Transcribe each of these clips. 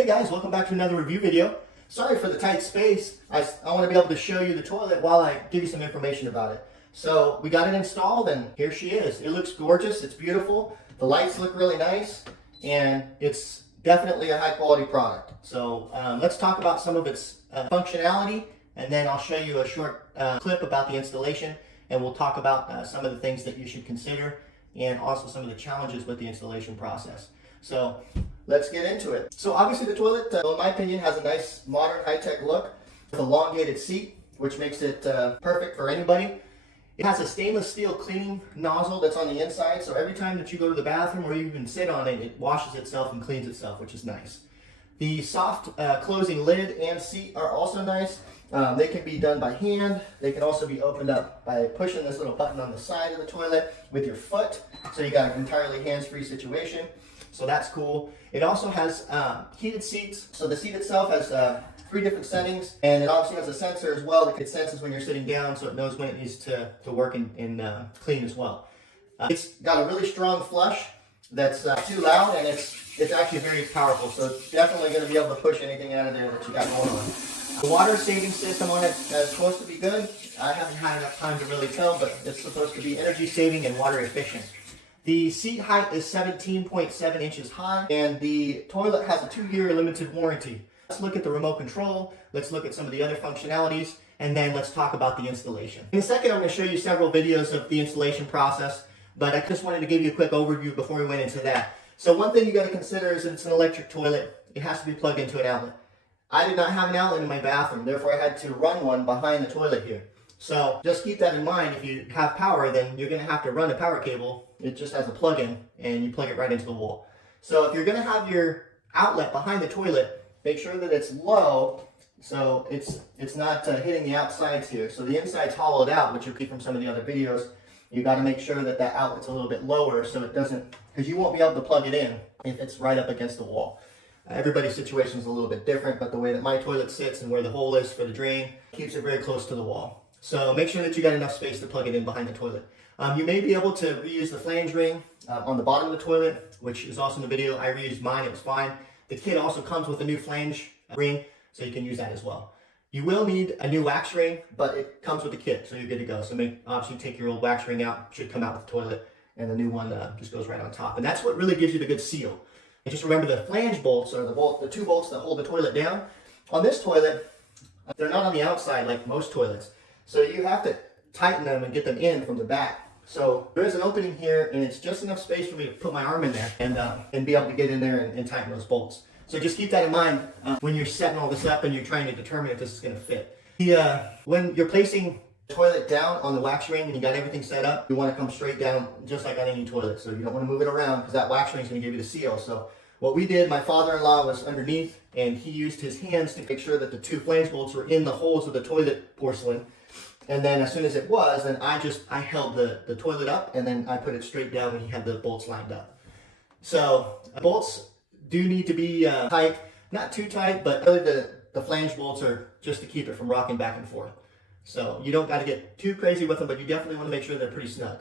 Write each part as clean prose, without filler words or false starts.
Hey guys, welcome back to another review video. Sorry for the tight space. I want to be able to show you the toilet while I give you some information about it. So we got it installed and here she is. It looks gorgeous, it's beautiful, the lights look really nice, and it's definitely a high quality product. So let's talk about some of its functionality, and then I'll show you a short clip about the installation, and we'll talk about some of the things that you should consider and also some of the challenges with the installation process. So let's get into it. So obviously the toilet, in my opinion, has a nice modern high-tech look with an elongated seat, which makes it perfect for anybody. It has a stainless steel cleaning nozzle that's on the inside, so every time that you go to the bathroom or you even sit on it, it washes itself and cleans itself, which is nice. The soft closing lid and seat are also nice. They can be done by hand. They can also be opened up by pushing this little button on the side of the toilet with your foot, so you got an entirely hands-free situation. So that's cool. It also has heated seats. So the seat itself has 3 different settings, and it obviously has a sensor as well. It senses when you're sitting down, so it knows when it needs to work and clean as well. It's got a really strong flush that's too loud, and it's actually very powerful. So it's definitely going to be able to push anything out of there that you got going on. The water saving system on it is supposed to be good. I haven't had enough time to really tell, but it's supposed to be energy saving and water efficient. The seat height is 17.7 inches high, and the toilet has a 2-year limited warranty. Let's look at the remote control, let's look at some of the other functionalities, and then let's talk about the installation. In a second, I'm going to show you several videos of the installation process, but I just wanted to give you a quick overview before we went into that. So one thing you got to consider is that it's an electric toilet. It has to be plugged into an outlet. I did not have an outlet in my bathroom, therefore I had to run one behind the toilet here. So just keep that in mind. If you have power, then you're going to have to run a power cable. It just has a plug-in, and you plug it right into the wall. So if you're going to have your outlet behind the toilet, make sure that it's low, so it's not hitting the outsides here. So the inside's hollowed out, which you'll see from some of the other videos. You got to make sure that that outlet's a little bit lower, so it doesn't, because you won't be able to plug it in if it's right up against the wall. Everybody's situation is a little bit different, but the way that my toilet sits and where the hole is for the drain keeps it very close to the wall. So make sure that you got enough space to plug it in behind the toilet. You may be able to reuse the flange ring on the bottom of the toilet, which is also in the video. I reused mine, it was fine. The kit also comes with a new flange ring, so you can use that as well. You will need a new wax ring, but it comes with the kit, so you're good to go. So obviously take your old wax ring out, it should come out with the toilet, and the new one just goes right on top. And that's what really gives you the good seal. And just remember the flange bolts, or the 2 bolts that hold the toilet down. On this toilet, they're not on the outside like most toilets. So you have to tighten them and get them in from the back. So there is an opening here, and it's just enough space for me to put my arm in there and be able to get in there and tighten those bolts. So just keep that in mind when you're setting all this up and you're trying to determine if this is going to fit. When you're placing the toilet down on the wax ring and you got everything set up, you want to come straight down just like on any toilet. So you don't want to move it around, because that wax ring is going to give you the seal. So what we did, my father-in-law was underneath, and he used his hands to make sure that the 2 flange bolts were in the holes of the toilet porcelain. And then as soon as it was, then I held the toilet up, and then I put it straight down when he had the bolts lined up. So bolts do need to be tight, not too tight, but really the flange bolts are just to keep it from rocking back and forth. So you don't got to get too crazy with them, but you definitely want to make sure they're pretty snug.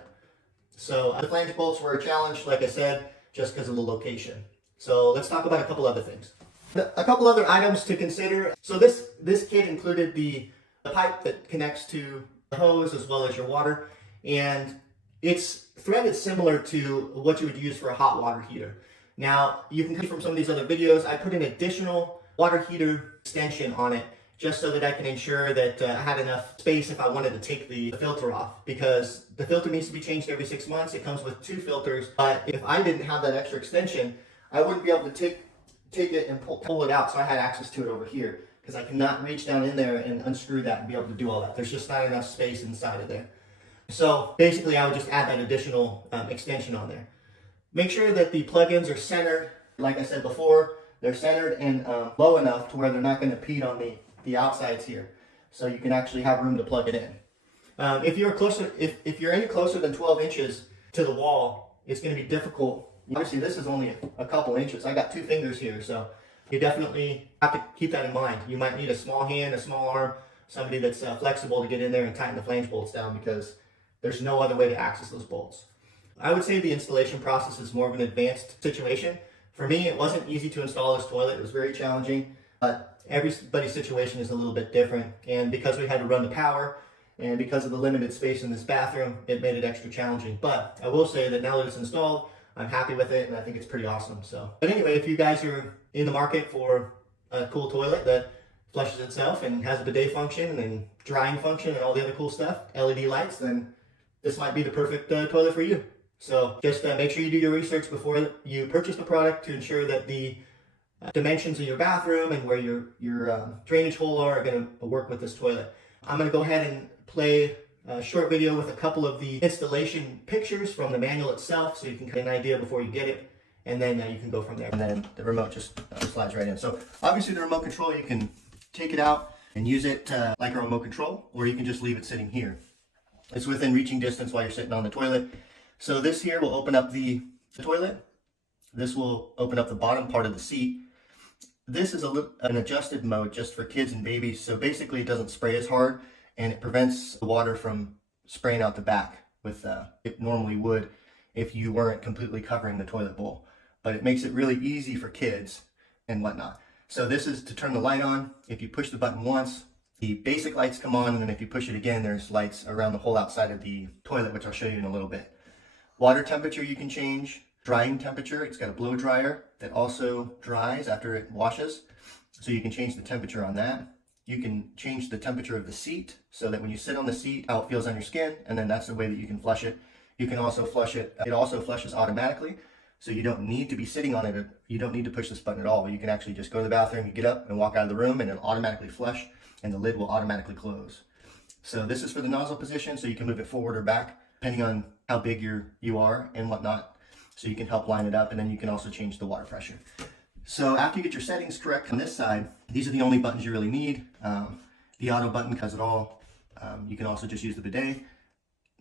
So the flange bolts were a challenge, like I said, just because of the location. So let's talk about a couple other things. A couple other items to consider. So this kit included the pipe that connects to the hose as well as your water, and it's threaded similar to what you would use for a hot water heater. Now you can see from some of these other videos, I put an additional water heater extension on it just so that I can ensure that I had enough space if I wanted to take the filter off, because the filter needs to be changed every 6 months. It comes with 2 filters, but if I didn't have that extra extension, I wouldn't be able to take it and pull it out, so I had access to it over here, because I cannot reach down in there and unscrew that and be able to do all that. There's just not enough space inside of there. So basically I would just add that additional extension on there. Make sure that the plugins are centered. Like I said before, they're centered and low enough to where they're not going to impede on the outsides here. So you can actually have room to plug it in. If you're any closer than 12 inches to the wall, it's going to be difficult. Obviously this is only a couple inches. I got 2 fingers here, so you definitely have to keep that in mind. You might need a small hand, a small arm, somebody that's flexible to get in there and tighten the flange bolts down, because there's no other way to access those bolts. I would say the installation process is more of an advanced situation For me, it wasn't easy to install this toilet. It was very challenging, but everybody's situation is a little bit different. And because we had to run the power and because of the limited space in this bathroom, it made it extra challenging. But I will say that now that it's installed, I'm happy with it and I think it's pretty awesome. So, but anyway, if you guys are in the market for a cool toilet that flushes itself and has a bidet function and drying function and all the other cool stuff, LED lights, then this might be the perfect toilet for you. So just make sure you do your research before you purchase the product to ensure that the dimensions of your bathroom and where your drainage hole are going to work with this toilet. I'm going to go ahead and play a short video with a couple of the installation pictures from the manual itself so you can get an idea before you get it, and then you can go from there. And then the remote just slides right in. So obviously the remote control, you can take it out and use it like a remote control, or you can just leave it sitting here. It's within reaching distance while you're sitting on the toilet. So this here will open up the toilet. This will open up the bottom part of the seat. This is an adjusted mode just for kids and babies. So basically it doesn't spray as hard and it prevents the water from spraying out the back with it normally would if you weren't completely covering the toilet bowl. But it makes it really easy for kids and whatnot. So this is to turn the light on. If you push the button once, the basic lights come on, and then if you push it again, there's lights around the whole outside of the toilet, which I'll show you in a little bit. Water temperature you can change. Drying temperature, it's got a blow dryer that also dries after it washes. So you can change the temperature on that. You can change the temperature of the seat so that when you sit on the seat, how it feels on your skin, and then that's the way that you can flush it. You can also flush it. It also flushes automatically, so you don't need to be sitting on it. You don't need to push this button at all. You can actually just go to the bathroom, you get up and walk out of the room, and it'll automatically flush, and the lid will automatically close. So this is for the nozzle position, so you can move it forward or back, depending on how big you are and whatnot. So you can help line it up, and then you can also change the water pressure. So after you get your settings correct on this side, these are the only buttons you really need. The auto button does it all. You can also just use the bidet.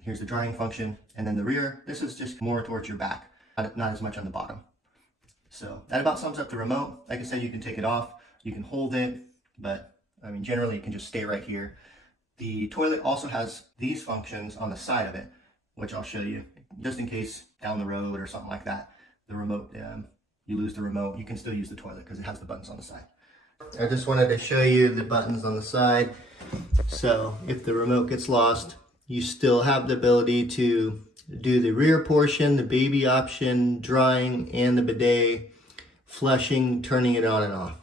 Here's the drying function, and then the rear. This is just more towards your back, not as much on the bottom. So that about sums up the remote. Like I said, you can take it off, you can hold it, but I mean, generally it can just stay right here. The toilet also has these functions on the side of it, which I'll show you, just in case down the road or something like that, the remote, you lose the remote, you can still use the toilet because it has the buttons on the side. I just wanted to show you the buttons on the side. So if the remote gets lost, you still have the ability to do the rear portion, the baby option, drying, and the bidet, flushing, turning it on and off.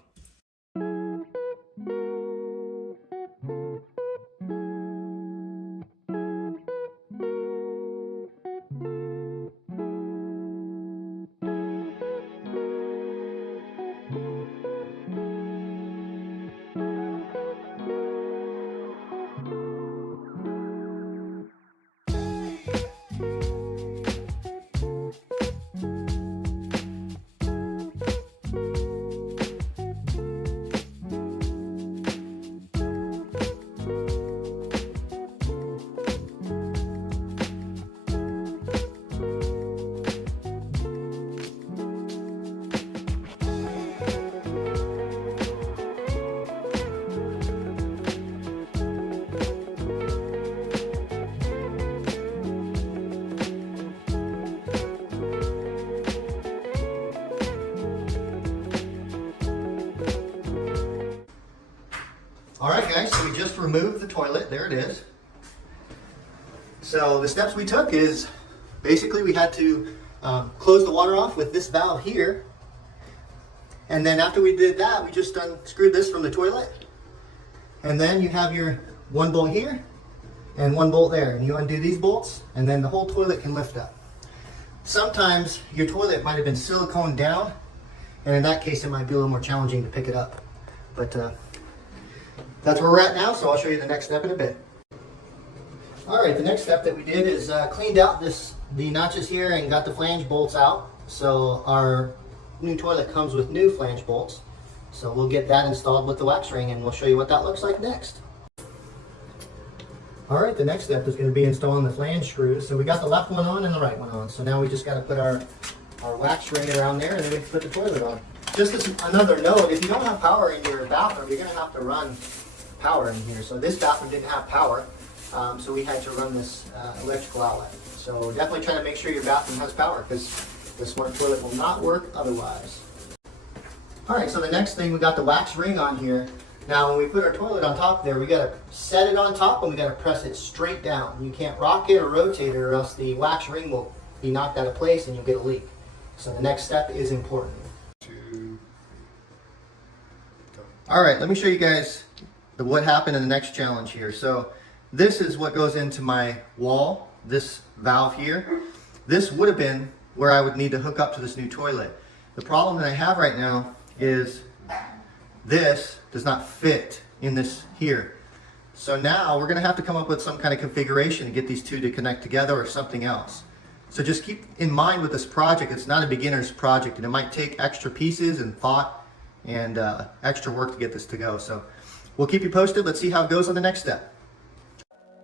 Alright guys, so we just removed the toilet. There it is. So the steps we took is basically we had to close the water off with this valve here. And then after we did that, we just unscrewed this from the toilet. And then you have your one bolt here and one bolt there. And you undo these bolts and then the whole toilet can lift up. Sometimes your toilet might have been silicone down, and in that case it might be a little more challenging to pick it up. But that's where we're at now, so I'll show you the next step in a bit. Alright, the next step that we did is cleaned out the notches here and got the flange bolts out. So our new toilet comes with new flange bolts. So we'll get that installed with the wax ring and we'll show you what that looks like next. Alright, the next step is going to be installing the flange screws. So we got the left one on and the right one on. So now we just got to put our wax ring around there and then we can put the toilet on. Just as another note, if you don't have power in your bathroom, you're going to have to run power in here. So this bathroom didn't have power, so we had to run this electrical outlet. So definitely try to make sure your bathroom has power, because The smart toilet will not work otherwise. All right, so the next thing, we got the wax ring on here. Now, when we put our toilet on top there, we gotta set it on top and we gotta press it straight down. You can't rock it or rotate it or else the wax ring will be knocked out of place and you'll get a leak. So the next step is important. All right, let me show you guys what happened in the next challenge here. So this is what goes into my wall, this valve here. This would have been where I would need to hook up to this new toilet. The problem that I have right now is this does not fit in this here. So now we're gonna have to come up with some kind of configuration to get these two to connect together or something else. So just keep in mind with this project, it's not a beginner's project and it might take extra pieces and thought and extra work to get this to go. So we'll keep you posted. Let's see how it goes on the next step.